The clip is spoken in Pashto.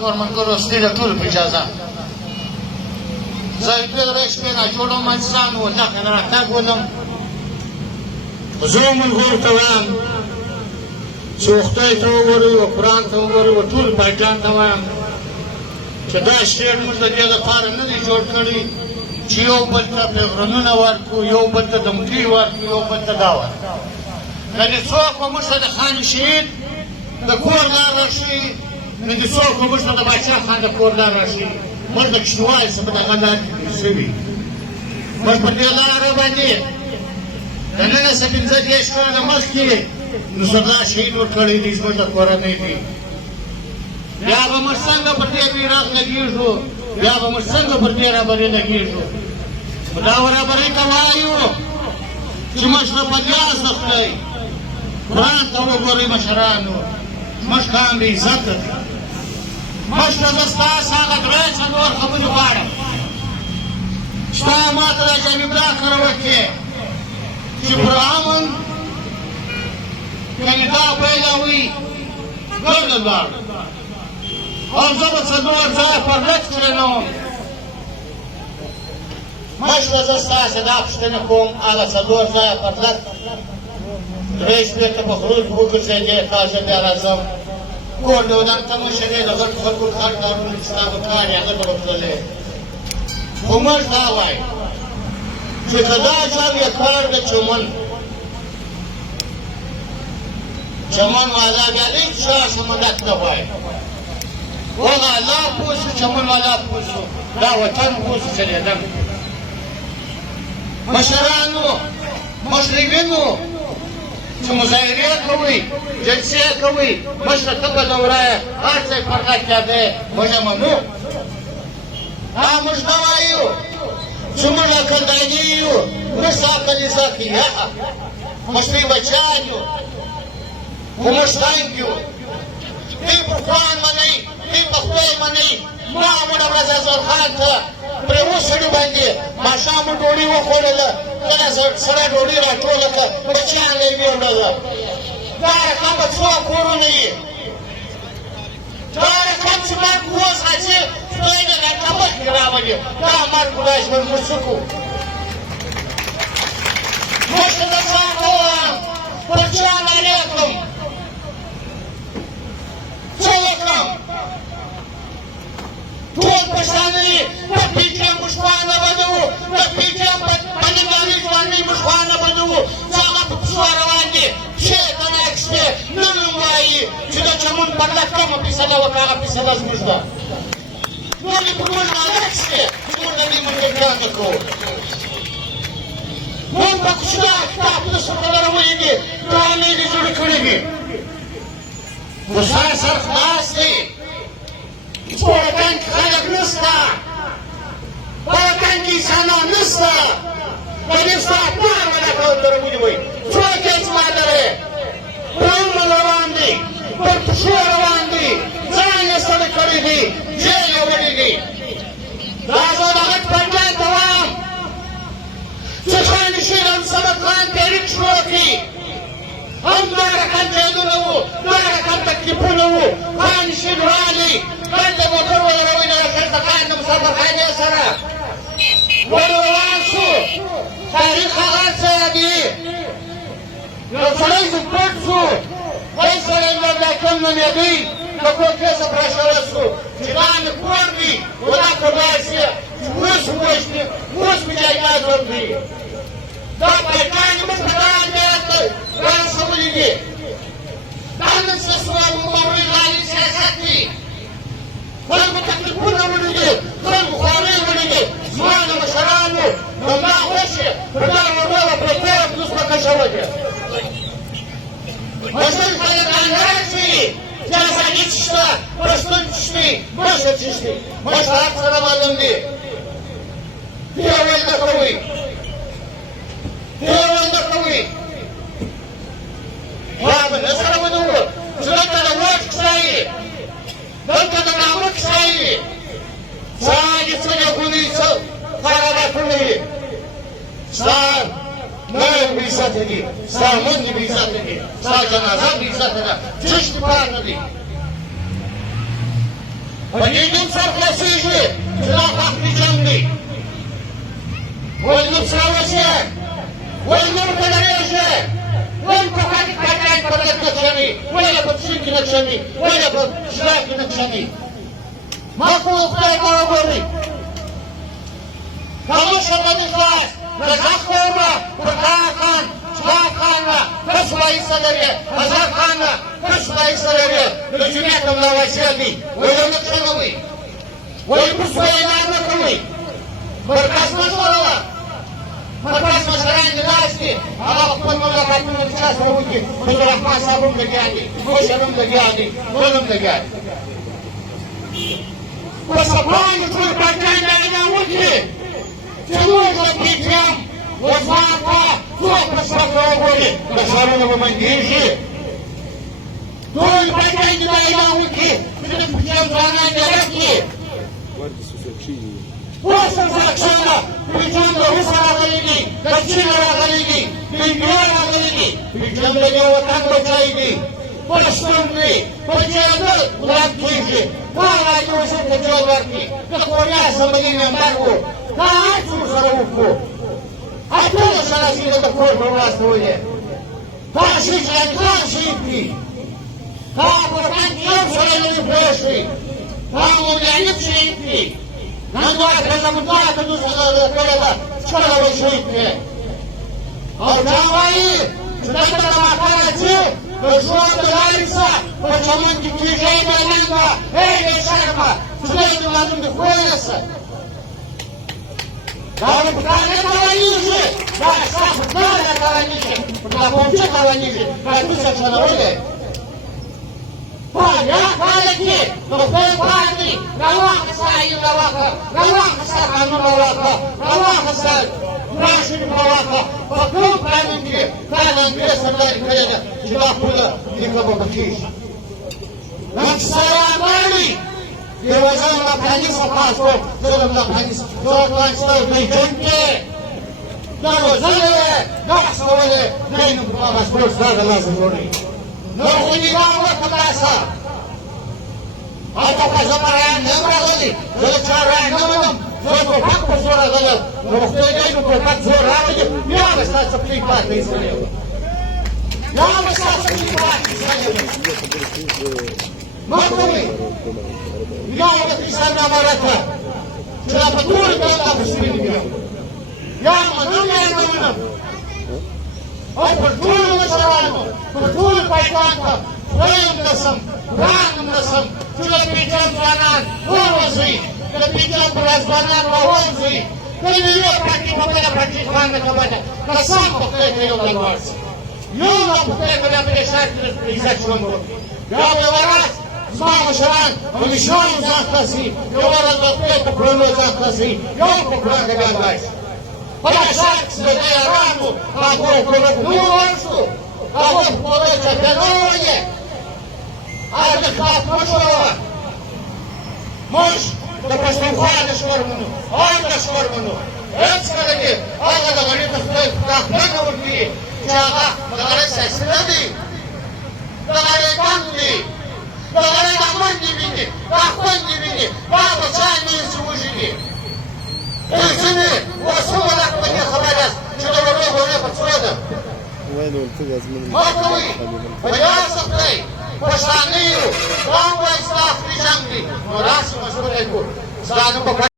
نور ملګرو ستړي ټولو په اجازه زه دوې درې شپې ناجوړه وم انسان و دغه نه راتګ ولم زه ملګرو ته وایم چې خدای ته وګورئ قرآن ته وګورئ ټول پاکیان ته وایم چې دا شعر موږ د دې لپاره نه دی جوړ کړی چې یو بل ته پیغامونه ورکړو یو بل ته دمکۍ ورکړو یو بل ته دا ورکړو که دې څوک به موږ ته د خان شهید د کور لار راشي نو دې څوک به موږ ته د باچا خان د کور لار راشي موږ د کوچنیوالي څخه په دغه لار کې تېر شوي موږ په دې لاره باندې دننه څه پنځه دېرش کاله مخکې نو سردار شهید ورکړی دی زموږ د کورنۍ دی بیا به موږ څنګه پر دې بیرغ لګېږو بیا به موږ څنګه پر دې رهبرۍ لګېږو نو دا رهبرۍ ته وایو چې مشرف ریاض دی قرآن ته وګورئ مشرانو زموږ قام بې عزته دی مشره زه ستاسو هغه درې څلور خبرې غواړم چې تا ما ته دا جانب دا کړه وکړې چې پر امن کلیدا پیلوي ګرده لاړ او زه به څلور ځایه پر لټ کړنوم مشره زه ستاسې دا پوښتنه کوم هغه څلور ځایه پر لټ درې شپې ته په خروج وګرځېدې کاږه بیا راځم کور د ودان ته مشر یې د غټو خلکو کار کارونه چې ستا به کار یې هغه ته به تللی خو موږ دا وایو چې که دا جام یې کار د چمن چمن والا بیا هېڅ چا سمندک نه غواړي هغه الله پوه شو چمن والا پوه شو دا وطن پوه شو چلېدل مشرانو مشرقینو چې مظاهرې کوئ جلسې کوئ مشره ته په دوره یې هر ځای پر غږ کېدی موږ یې منو موږ نه وایو چې موږ عقلداني یو موږ ستا کلیسا کې یخه موږ سپي بچیان یو خو موږ ښایم یو دوی په قرآن منئ دوی په خدای منئ ما مړه ورځ افضل خان ته پر یوه سړي باندې ماښام مو ډوډۍ وخوړله کله سړی ډوډۍ راټوله کړه بچیان له یې ویوړله دا رقم به څو کورونه وي دا رقم چې مرګ اوس حاصل خدای دې دا قبر کښې راولي دا مرګ خدای ژوند موږ څه کوو موږ ته د ځان ووایم بچیان علیکم څه وکړم ټول پښتانه یې د پي ټي ایم مشرانه بدوو د پي ټي ایم په ننګاني ځوانۍ مشرانه بدوو چې هغه په پښو روان دي پښې ته ناک شوې نن هم وایي چې د چمن پر لټ کومه فیصله وکړه هغه فیصله زموږ ده نور یې پر موږ نالک شوې موږ د دې ملګرتیا نه کوو موږ په کوچنیان کتابونه سره ویلي ټولنې دې جوړې کړې دي خو سر سر خلاص دی په وطن کې خلک نشته په وطن کې انسانان نشته په دې ستا پلار مله کول سره ونیوئ څوک یې زما لرې پر عمر روان دي پر پښو روان دي ځان یې ستړی کړی دي جیل یې وړی دي دا زه د غټ پنجاب ته وایم چې خان شیر هم صدق خان تحریک شروع کړي هم دا رقم جیلونه وو دا رقم تکلیفونه وو خان شیر راغی بند موټر ودروئ د خان د مسافر خانې سره ور روان شو تاریخ هغه څه دی یو سړی چې پټ شو بل سړی ملاکم نومېدی د کوټې څخه راښکاره شو چې دا مې کور دی و دا کور داسې چې اوس وژني اوس مې جایداد ورکړي دا پیکانې موږ په دا اندازه راسولي دي دا نن څه سوال مبارک غالي سیاست دی خلکو تکلیفونه ولیدې خلکو خوارۍ ولیدې زما د مشرانو همدا غوښې په دا وړه وه پرته وه پلوس به کشه وکړې مشر خلک انګران شوي چې ازادي چې شته پښتون چې شتي مشر چې شتي مشر هر سره معلوم دي بیا ویل نه کوئ بیا ویل نه کوئ ما به نه سره ونیو چې دلته د ووټ کیسه یې دلته د نامه کیسه یې ځان یې څه لیکونی څه خراباتونه یې ستا نام بې عزته دي ستا منډې بې عزته دي ستا جنازه بې عزته ده چشتې پاته دي Подійдем саркасижі, шлахах причемний. Вольну сравосе, вольну подореже, вольну походить катать под ночами, вольну подшики ночами, вольну под шлаки ночами. Макулу второго говорит. Кому что подышлась, Казахова, Куртахан, Шлахана, Кашвай Садаре, Казахана, Кашвай Садаре, Дочуметом новоселий, вольну ночановый, вольну своей нарнаковый. Марказ Мажорова, Марказ Мажоран династии, Allah konuda kalbinin içerisinde bu ki, Kudurahman sabun da geldi, Koşarım da geldi, Kolum da geldi. Посыпали твой поднятие на руки, тянуло путем, возврата, только шагов воли, на шаровом мандиже. Твой поднятие на руки, перед путем звонания руки. После закона, причем до Русара Галини, до Чилера Галини, до Игора Галини, причем до него так бочайни. Пошумный, почему урок ближе, кара южи почёлверки, как уряса мне на марку, качу жаровку. А кто же разили такой властвует? Кажите, кажите! Как вот так не пришли, как у меня не пришли. На два раза ну вчера вы жили. А давай, что это макароти? Что нравится? Почему движение лента? Эй, шарма! Что это надо выходится? Да вы этого ниже! Да, сам надо этого ниже! Да, помните этого ниже? Как вы сейчас народе? Паляки! Но кто пани? Галаха саи галаха! Галаха саи галаха! Галаха саи! Наши галаха! Вокруг каменки! Каменки собрали колено! Сюда куда никого почище! Нам сарамали! И уважаемый Афганиса Пасхов! Золом Афганиса! Золом Афганиса! Найдёнте! Нарозали! Гасовали! Найну помогать! Просто надо нас говорить! Но хулиган кадаса. А пока замараем не брали, зачараем нам, зато как позора дал, но в той день как зорали, я остался плевать на Израиль. Я остался плевать на Израиль. Махнули. Я вот писал на ворота. Вчера подумали, когда там посмотрели. Я махнули. Ой, подумали на шарану, подумали пайканкам, своим носом, ранным носом, сюда придем банан, волосы, когда придем брать банан, волосы, когда ее практик, когда практик ванна кабана, когда сам повторяет ее договориться. Юна повторяет, когда решает изачонку. Я говорю, с мамой шаран, он еще не захласи, говорят, что это пройдет захласи, я покрою тебя дальше. Подошать святая раму, а Бог полукнулся, а Бог полыча пянование, а отдыхать Мажорова. Муж, да послухали Шорману, Ольга Шорману, это сказали, Ольга говорит, что как много руки, чага, говорится, среды, говорит, Англии, говорит, огонь не видит, баба, чайные служили. Üzünü, Osman hakkında haberler, şudaları böyle patladı. Makovi, Bayasakay, Paşanliyu, Bangla İslah Frijangli, Norası Maşurayku, Sağdım